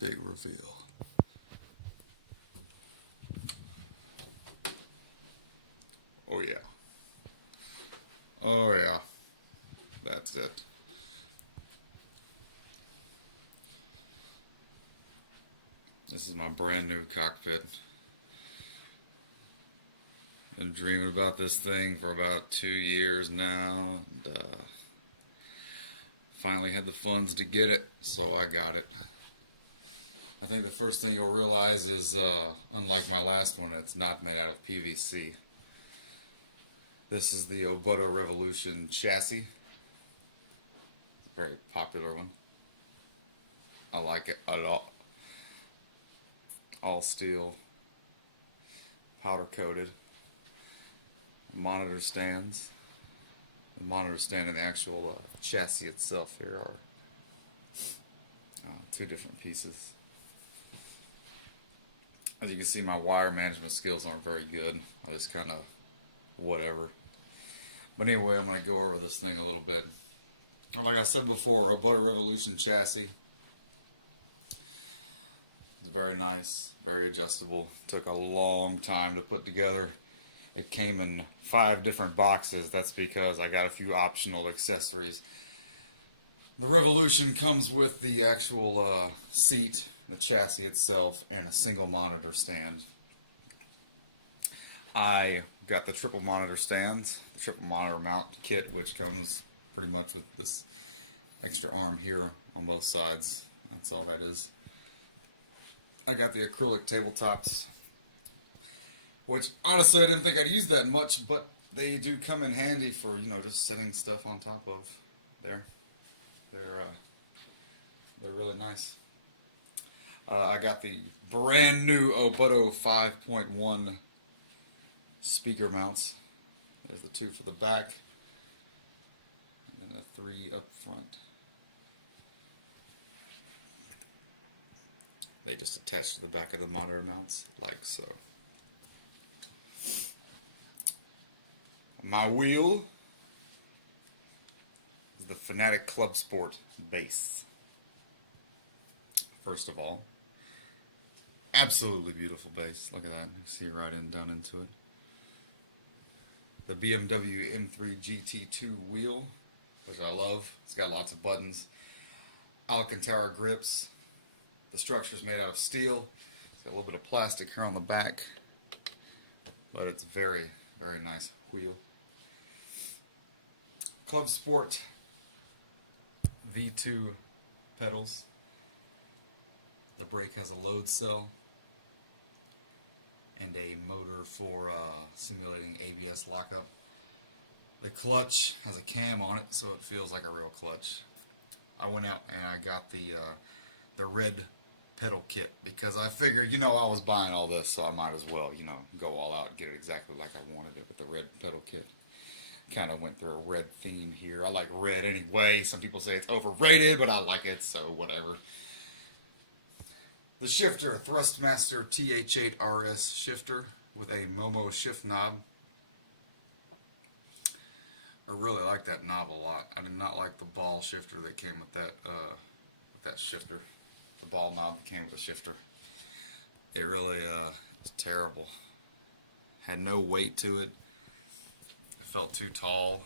Big reveal. Oh yeah. Oh yeah. That's it. This is my brand new cockpit. Been dreaming about this thing for about 2 years now, and finally had the funds to get it, so I got it. I think the first thing you'll realize is, unlike my last one, it's not made out of PVC. This is the Obutto R3volution chassis. It's a very popular one. I like it a lot. All steel, powder coated. Monitor stands. The monitor stand and the actual chassis itself here are two different pieces. As you can see, my wire management skills aren't very good. I just kind of whatever. But anyway, I'm going to go over this thing a little bit. Like I said before, Obutto R3volution chassis. It's very nice, very adjustable. Took a long time to put together. It came in 5 different boxes. That's because I got a few optional accessories. The R3volution comes with the actual seat, the chassis itself, and a single monitor stand. I got the triple monitor stands, the triple monitor mount kit, which comes pretty much with this extra arm here on both sides. That's all that is. I got the acrylic tabletops, which honestly I didn't think I'd use that much, but they do come in handy for, you know, just setting stuff on top of there. They're really nice. I got the brand new Obutto 5.1 speaker mounts. There's the 2 for the back, and then the 3 up front. They just attach to the back of the monitor mounts, like so. My wheel is the Fanatec ClubSport base. First of all, absolutely beautiful base. Look at that. You see right down into it. The BMW M GT2 wheel, which I love. It's got lots of buttons. Alcantara grips. The structure is made out of steel. It's got a little bit of plastic here on the back, but it's very, very nice wheel. ClubSport V2 pedals. The brake has a load cell and a motor for simulating ABS lockup. The clutch has a cam on it, so it feels like a real clutch. I went out and I got the red pedal kit because I figured, you know, I was buying all this, so I might as well, you know, go all out and get it exactly like I wanted it with the red pedal kit. Kind of went through a red theme here. I like red anyway. Some people say it's overrated, but I like it, so whatever. The shifter, Thrustmaster TH8 RS shifter with a Momo shift knob. I really like that knob a lot. I did not like the ball shifter that came with that shifter. The ball knob that came with the shifter. It really is terrible. Had no weight to it. It felt too tall,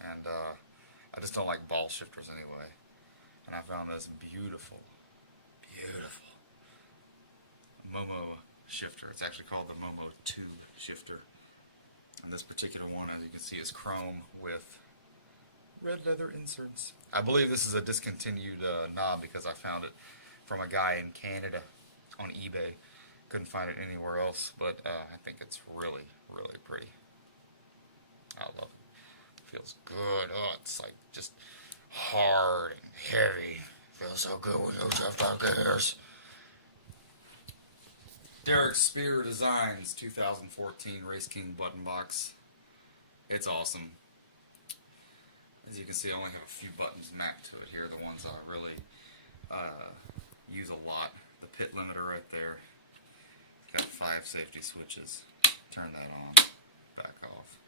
and I just don't like ball shifters anyway. And I found this beautiful Momo shifter. It's actually called the Momo Tube shifter. And this particular one, as you can see, is chrome with red leather inserts. I believe this is a discontinued knob because I found it from a guy in Canada on eBay. Couldn't find it anywhere else, but I think it's really, really pretty. I love it. Feels good. Oh, it's like just hard and heavy. Feels so good with those aftergears. Speare Designs 2014 Race King button box. It's awesome. As you can see, I only have a few buttons mapped to it here. The ones I really use a lot. The pit limiter right there. Got 5 safety switches. Turn that on. Back off.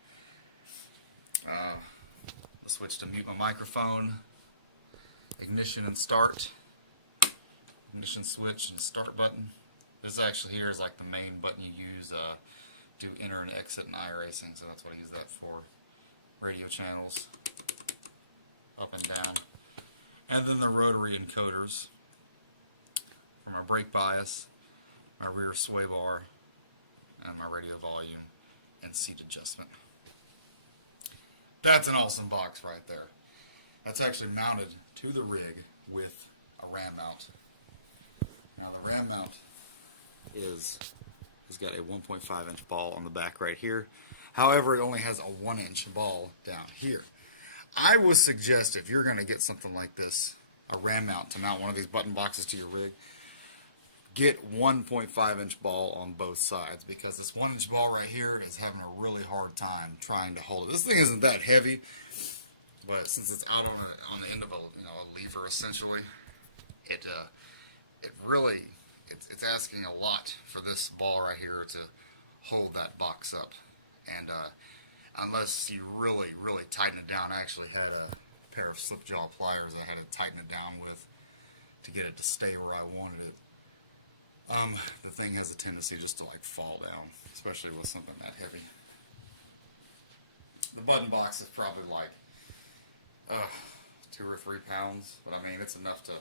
The switch to mute my microphone. Ignition and start. ignition switch and start button. This actually here is like the main button you use to enter and exit in iRacing, so that's what I use that for. Radio channels, up and down. And then the rotary encoders for my brake bias, my rear sway bar, and my radio volume and seat adjustment. That's an awesome box right there. That's actually mounted to the rig with a ram mount. Now the ram mount has got a 1.5 inch ball on the back right here. However, it only has a 1 inch ball down here. I would suggest if you're going to get something like this, a ram mount to mount one of these button boxes to your rig, get 1.5 inch ball on both sides, because this 1 inch ball right here is having a really hard time trying to hold it. This thing isn't that heavy, but since it's out on the end of a lever essentially, it's asking a lot for this ball right here to hold that box up. And unless you really tighten it down, I actually had a pair of slip jaw pliers I had to tighten it down with to get it to stay where I wanted it. The thing has a tendency just to like fall down, especially with something that heavy. The button box is probably like 2 or 3 pounds, but I mean it's enough to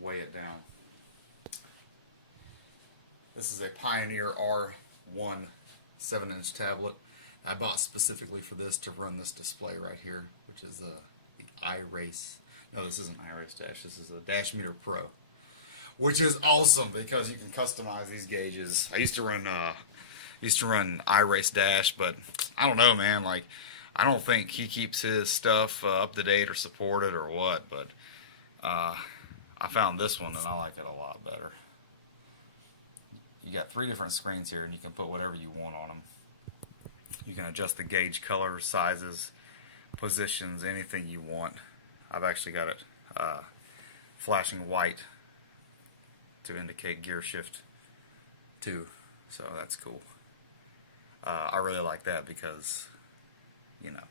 weigh it down. This is a Pioneer R1 7-inch tablet. I bought specifically for this to run this display right here, which is the iRace. No, this isn't iRace Dash. This is a Dash Meter Pro, which is awesome because you can customize these gauges. I used to run iRace Dash, but I don't know, man. Like, I don't think he keeps his stuff up to date or supported or what. But I found this one and I like it a lot better. You got 3 different screens here, and you can put whatever you want on them. You can adjust the gauge colors, sizes, positions, anything you want. I've actually got it flashing white to indicate gear shift too, so that's cool. I really like that because, you know,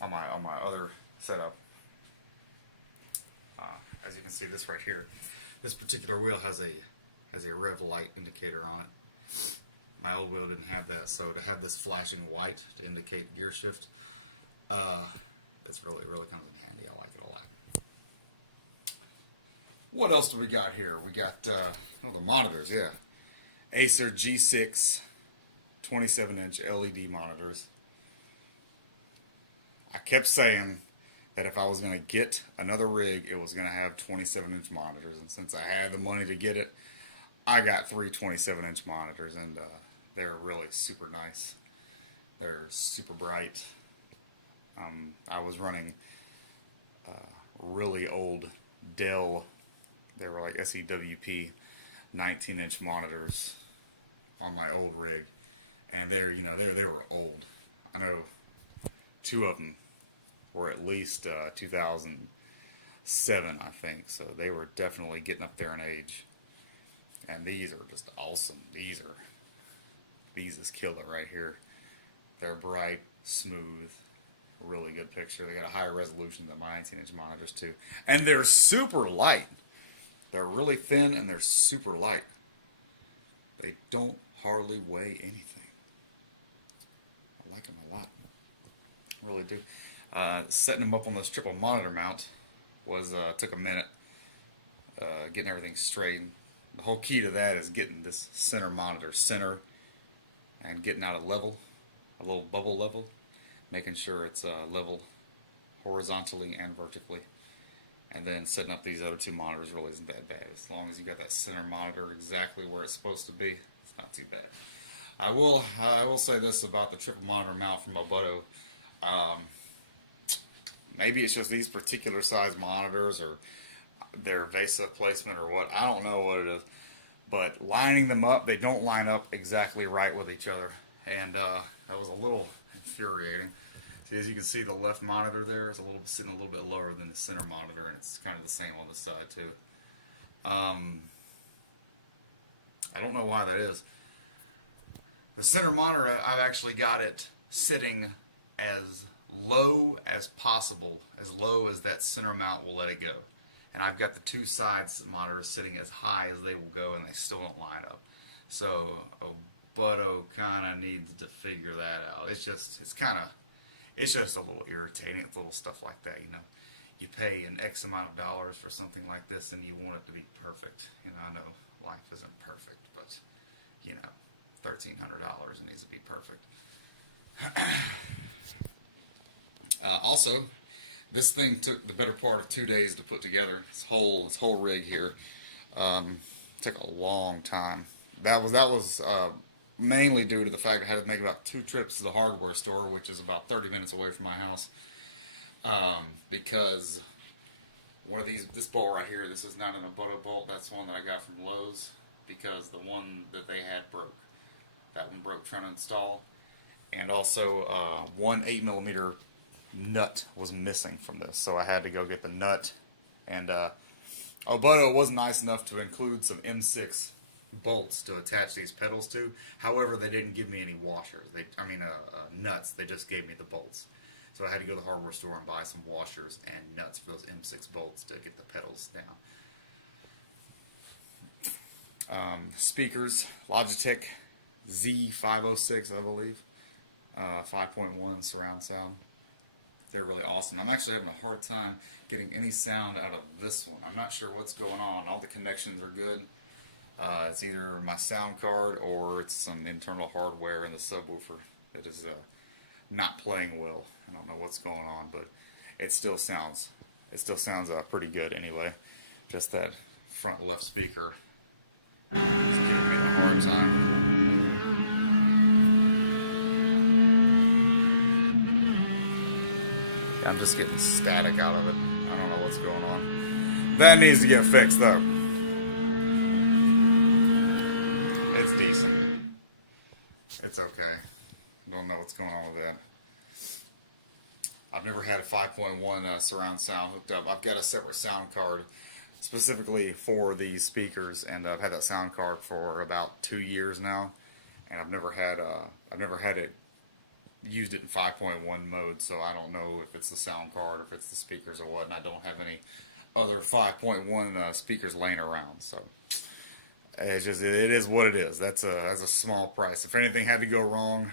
on my other setup, as you can see, this right here, this particular wheel has a rev light indicator on it. My old wheel didn't have that, so to have this flashing white to indicate gear shift, it's really comes in handy. I like it a lot. What else do we got here? We got the monitors, yeah. Acer G6 27-inch LED monitors. I kept saying that if I was going to get another rig, it was going to have 27-inch monitors, and since I had the money to get it, I got 3 27-inch monitors, and they're really super nice. They're super bright. I was running really old Dell. They were like SEWP 19-inch monitors on my old rig, and they were old. I know 2 of them were at least 2007, I think. So they were definitely getting up there in age. And these are just awesome. These is killer right here. They're bright, smooth, really good picture. They got a higher resolution than my 19-inch monitors too. And they're super light. They're really thin and they're super light. They don't hardly weigh anything. I like them a lot. I really do. Setting them up on this triple monitor mount took a minute. Getting everything straight. The whole key to that is getting this center monitor center and getting out a level, a little bubble level, making sure it's level horizontally and vertically, and then setting up these other 2 monitors really isn't that bad. As long as you got that center monitor exactly where it's supposed to be, it's not too bad. I will say this about the triple monitor mount from Obutto. Maybe it's just these particular size monitors or their Vesa placement or what. I don't know what it is. But lining them up, they don't line up exactly right with each other. And that was a little infuriating. See, as you can see, the left monitor there is sitting a little bit lower than the center monitor, and it's kind of the same on the side too. I don't know why that is. The center monitor, I've actually got it sitting as low as possible, as low as that center mount will let it go. and I've got the two sides monitors sitting as high as they will go, and they still don't line up. So Obutto kind of needs to figure that out. It's just a little irritating. It's little stuff like that, you know. You pay an X amount of dollars for something like this, and you want it to be perfect. You know, I know life isn't perfect, but you know, $1,300 it needs to be perfect. Also, this thing took the better part of 2 days to put together. This whole rig here took a long time. That was mainly due to the fact I had to make about 2 trips to the hardware store, which is about 30 minutes away from my house. Because one of this bolt right here, this is not an Obutto bolt. That's one that I got from Lowe's, because the one that they had broke. That one broke trying to install, and also one 8mm nut was missing from this, so I had to go get the nut. And Obutto was nice enough to include some M6 bolts to attach these pedals to. However, they didn't give me any washers. Nuts. They just gave me the bolts. So I had to go to the hardware store and buy some washers and nuts for those M6 bolts to get the pedals down. Speakers, Logitech Z506, I believe. 5.1 surround sound. They're really awesome. I'm actually having a hard time getting any sound out of this one. I'm not sure what's going on. All the connections are good. It's either my sound card or it's some internal hardware in the subwoofer that is not playing well. I don't know what's going on, but it still sounds pretty good anyway. Just that front left speaker is giving me a hard time. I'm just getting static out of it. I don't know what's going on. That needs to get fixed though. It's decent. It's okay. Don't know what's going on with that. I've never had a 5.1 surround sound hooked up. I've got a separate sound card specifically for these speakers, and I've had that sound card for about 2 years now, and I've never had it used it in 5.1 mode, so I don't know if it's the sound card or if it's the speakers or what, and I don't have any other 5.1 speakers laying around, so it is what it is. That's a small price. If anything had to go wrong,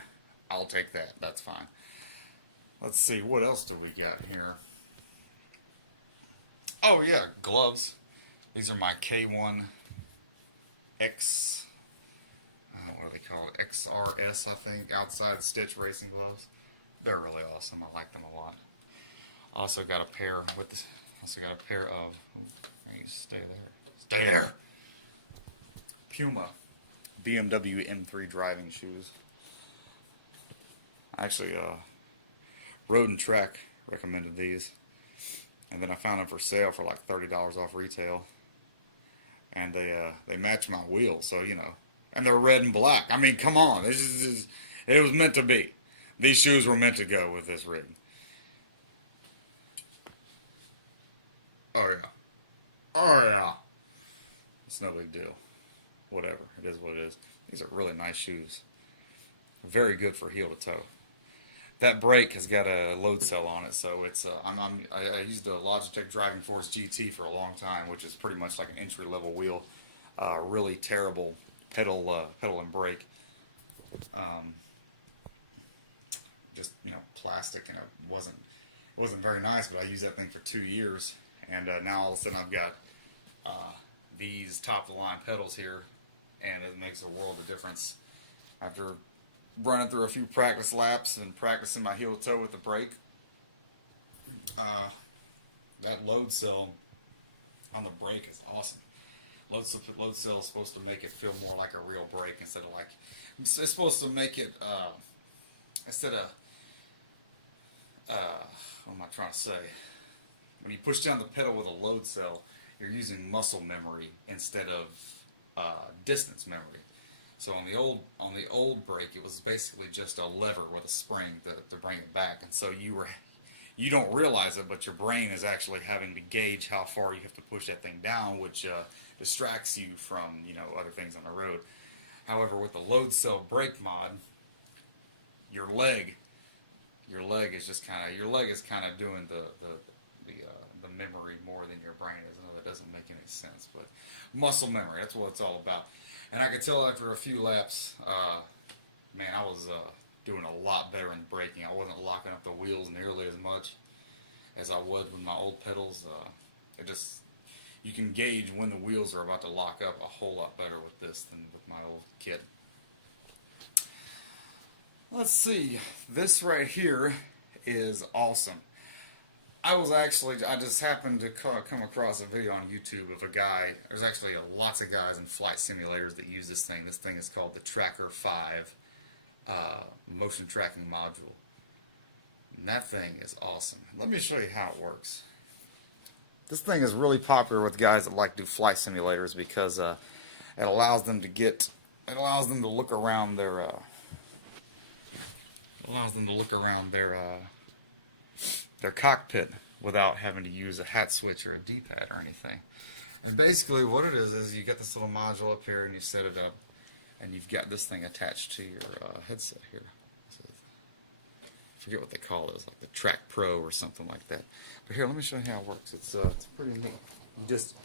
I'll take that. That's fine. Let's see, what else do we got here? Oh yeah, gloves. These are my K1 X, what do they call it? XRS, I think, outside stitch racing gloves. They're really awesome. I like them a lot. Also got a pair of, you stay there. Puma BMW M M shoes. Actually, Road and Track recommended these, and then I found them for sale for like $30 off retail, and they match my wheels, so you know, and they're red and black. I mean, come on, it was meant to be. These shoes were meant to go with this rig. Oh yeah, it's no big deal. Whatever, it is what it is. These are really nice shoes. Very good for heel to toe. That brake has got a load cell on it, so it's I used a Logitech Driving Force GT for a long time, which is pretty much like an entry-level wheel. Really terrible pedal and brake. Just, you know, plastic, and it wasn't very nice. But I used that thing for 2 years, and now all of a sudden I've got these top-of-the-line pedals here, and it makes a world of difference. After running through a few practice laps and practicing my heel to toe with the brake, that load cell on the brake is awesome. Load cell is supposed to make it feel more like a real brake instead of like, it's supposed to make it instead of what am I trying to say? When you push down the pedal with a load cell, you're using muscle memory instead of distance memory. So on the old brake, it was basically just a lever with a spring to bring it back, and so you don't realize it, but your brain is actually having to gauge how far you have to push that thing down, which distracts you from, you know, other things on the road. However, with the load cell brake mod, your leg is kind of doing the memory more than your brain is. In doesn't make any sense. But muscle memory, that's what it's all about. And I could tell after a few laps, man, I was doing a lot better in braking. I wasn't locking up the wheels nearly as much as I would with my old pedals. It just, you can gauge when the wheels are about to lock up a whole lot better with this than with my old kit. Let's see, this right here is awesome. I just happened to come across a video on YouTube of a guy. There's actually lots of guys in flight simulators that use this thing. This thing is called the Trackir 5 motion tracking module. And that thing is awesome. Let me show you how it works. This thing is really popular with guys that like to do flight simulators because it allows them to look around their their cockpit without having to use a hat switch or a D-pad or anything. And basically what it is you get this little module up here and you set it up, and you've got this thing attached to your headset here. So, I forget what they call it. It's like the Track Pro or something like that. But here, let me show you how it works. It's pretty neat. You just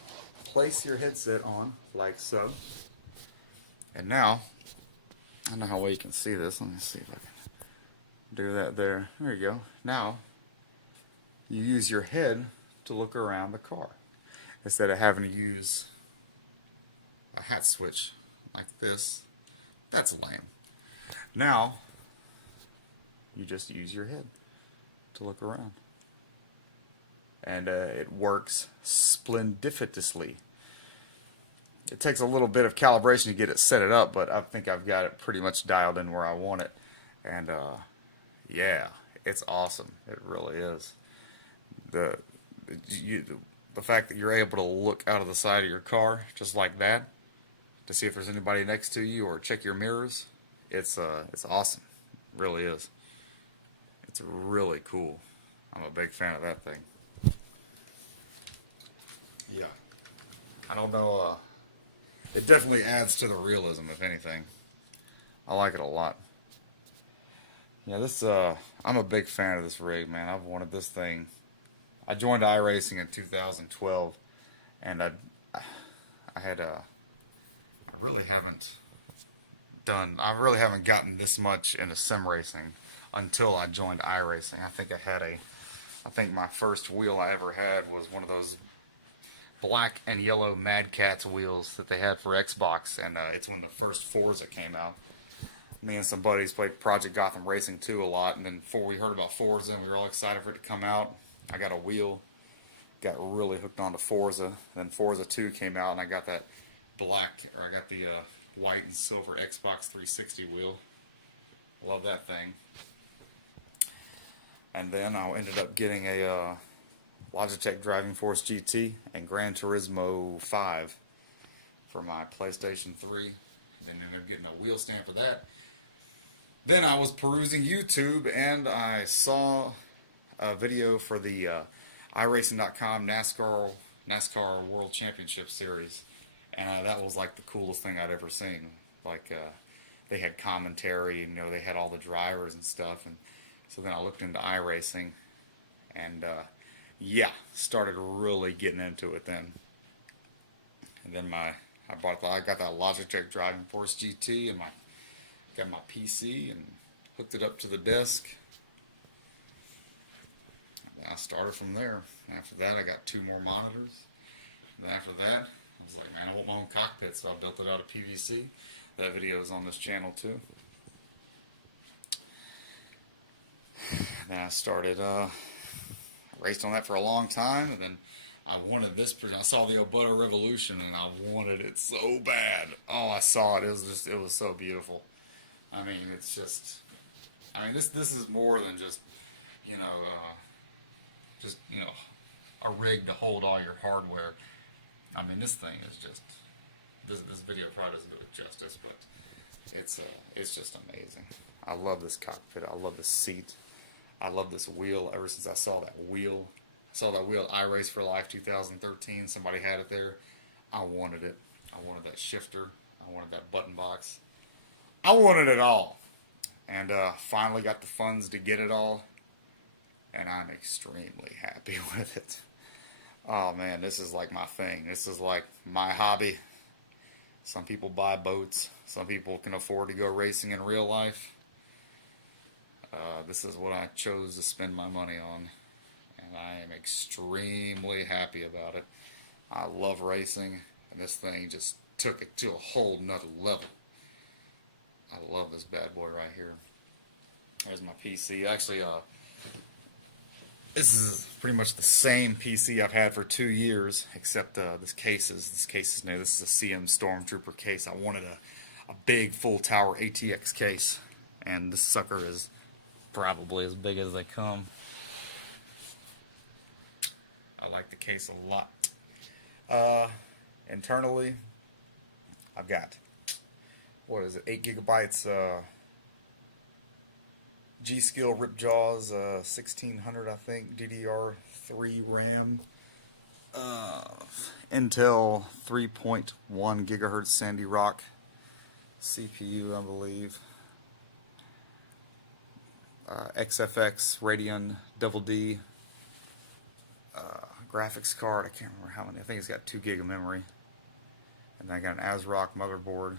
place your headset on like so. And now, I don't know how well you can see this. Let me see if I can do that there. There you go. Now, you use your head to look around the car instead of having to use a hat switch like this. That's lame. Now, you just use your head to look around. And it works splendiferously. It takes a little bit of calibration to get it set it up, but I think I've got it pretty much dialed in where I want it. And yeah, it's awesome. It really is. The fact that you're able to look out of the side of your car just like that to see if there's anybody next to you or check your mirrors, it's awesome. It really is. It's really cool. I'm a big fan of that thing. Yeah. I don't know, it definitely adds to the realism, if anything. I like it a lot. Yeah, I'm a big fan of this rig, man. I've wanted this thing. I joined iRacing in 2012, and I really haven't gotten this much into sim racing until I joined iRacing. I think my first wheel I ever had was one of those black and yellow Mad Catz wheels that they had for Xbox, and it's when the first Forza came out. Me and some buddies played Project Gotham Racing 2 a lot, and then before we heard about Forza and we were all excited for it to come out, I got a wheel, got really hooked onto Forza. Then Forza 2 came out, and I got the white and silver Xbox 360 wheel. Love that thing. And then I ended up getting a Logitech Driving Force GT and Gran Turismo 5 for my PlayStation 3. Then ended up getting a wheel stand for that. Then I was perusing YouTube and I saw a video for the iRacing.com NASCAR World Championship Series, and that was like the coolest thing I'd ever seen. Like they had commentary, and they had all the drivers and stuff, and so then I looked into iRacing, and yeah, started really getting into it then. And then I got that Logitech Driving Force GT, and got my PC and hooked it up to the desk. And I started from there. After that, I got 2 more monitors. And after that, I was like, man, I want my own cockpit, so I built it out of PVC. That video is on this channel too. Then I started, raced on that for a long time, and then I wanted this. I saw the Obutto R3volution, and I wanted it so bad. Oh, I saw it. It was so beautiful. I mean, it's just. I mean, this is more than just, a rig to hold all your hardware. I mean, this thing is just. This video probably doesn't do it justice, but it's just amazing. I love this cockpit. I love this seat. I love this wheel. Ever since I saw that wheel. At iRace for Life 2013. Somebody had it there. I wanted it. I wanted that shifter. I wanted that button box. I wanted it all. And finally got the funds to get it all. And I'm extremely happy with it. Oh man, this is like my thing. This is like my hobby. Some people buy boats. Some people can afford to go racing in real life. This is what I chose to spend my money on, and I am extremely happy about it. I love racing, and this thing just took it to a whole nother level. I love this bad boy right here. There's my PC. Actually, this is pretty much the same PC I've had for 2 years, except this case is new. This is a CM Stormtrooper case. I wanted a big full tower ATX case, and this sucker is probably as big as they come. I like the case a lot. Internally, I've got, what is it, 8 gigabytes G-Skill Ripjaws 1600, I think, DDR3 RAM, Intel 3.1 gigahertz Sandy Rock CPU, I believe, XFX Radeon Double D graphics card. I can't remember how many. I think it's got 2 gig of memory. And then I got an ASRock motherboard.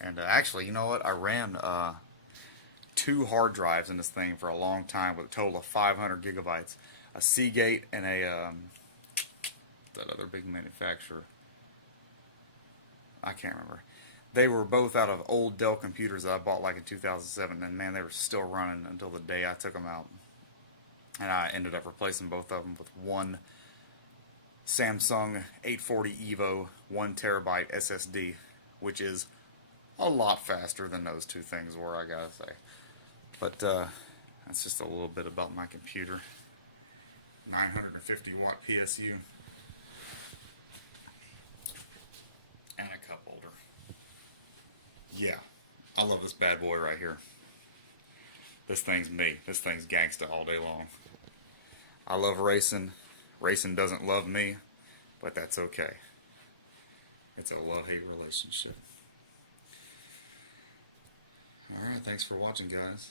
And actually, you know what? I ran 2 hard drives in this thing for a long time with a total of 500 gigabytes. A Seagate and a that other big manufacturer. I can't remember. They were both out of old Dell computers that I bought like in 2007, and man, they were still running until the day I took them out. And I ended up replacing both of them with one Samsung 840 EVO 1 terabyte SSD, which is a lot faster than those 2 things were, I gotta say. But that's just a little bit about my computer. 950 watt PSU. And a cup holder. Yeah, I love this bad boy right here. This thing's me. This thing's gangsta all day long. I love racing. Racing doesn't love me, but that's okay. It's a love-hate relationship. Alright, thanks for watching, guys.